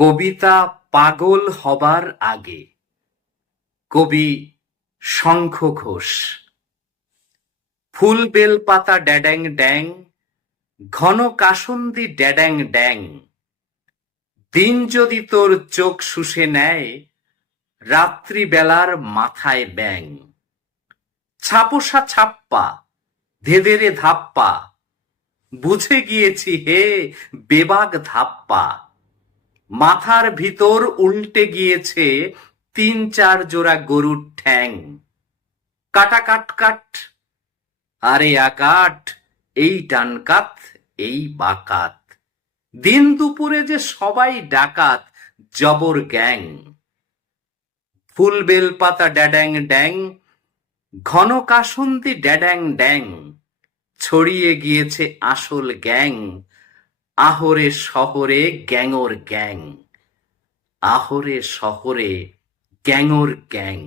কবিতা পাগল হবার আগে। কবি শঙ্খ ঘোষ। ফুল বেলপাতা ড্যাড্যাং ড্যাং, ঘন কাসুন্দি ড্যাড্যাং ড্যাং। দিন যদি তোর চোখ শুষে নেয়, রাত্রিবেলার মাথায় ব্যাং। ছাপোষা ছাপ্পা, ধেধেরে ধাপ্পা, বুঝে গিয়েছি হে বেবাগ ধাপ্পা। মাথার ভিতর উল্টে গিয়েছে ৩-৪ জোড়া গরুর ঠ্যাং। কাটা কাট কাট, আরে আকাট, এই ডানকাত এই বাকাত। দিন দুপুরে যে সবাই ডাকাত, জবর গ্যাং। ফুল বেলপাতা ড্যাড্যাং ড্যাং, ঘন কাসুন্দি ড্যাড্যাং ড্যাং। ছড়িয়ে গিয়েছে আসল গ্যাং, আহরে শহরে গ্যাঙর গ্যাং। আহরে শহরে গ্যাঙর গ্যাং।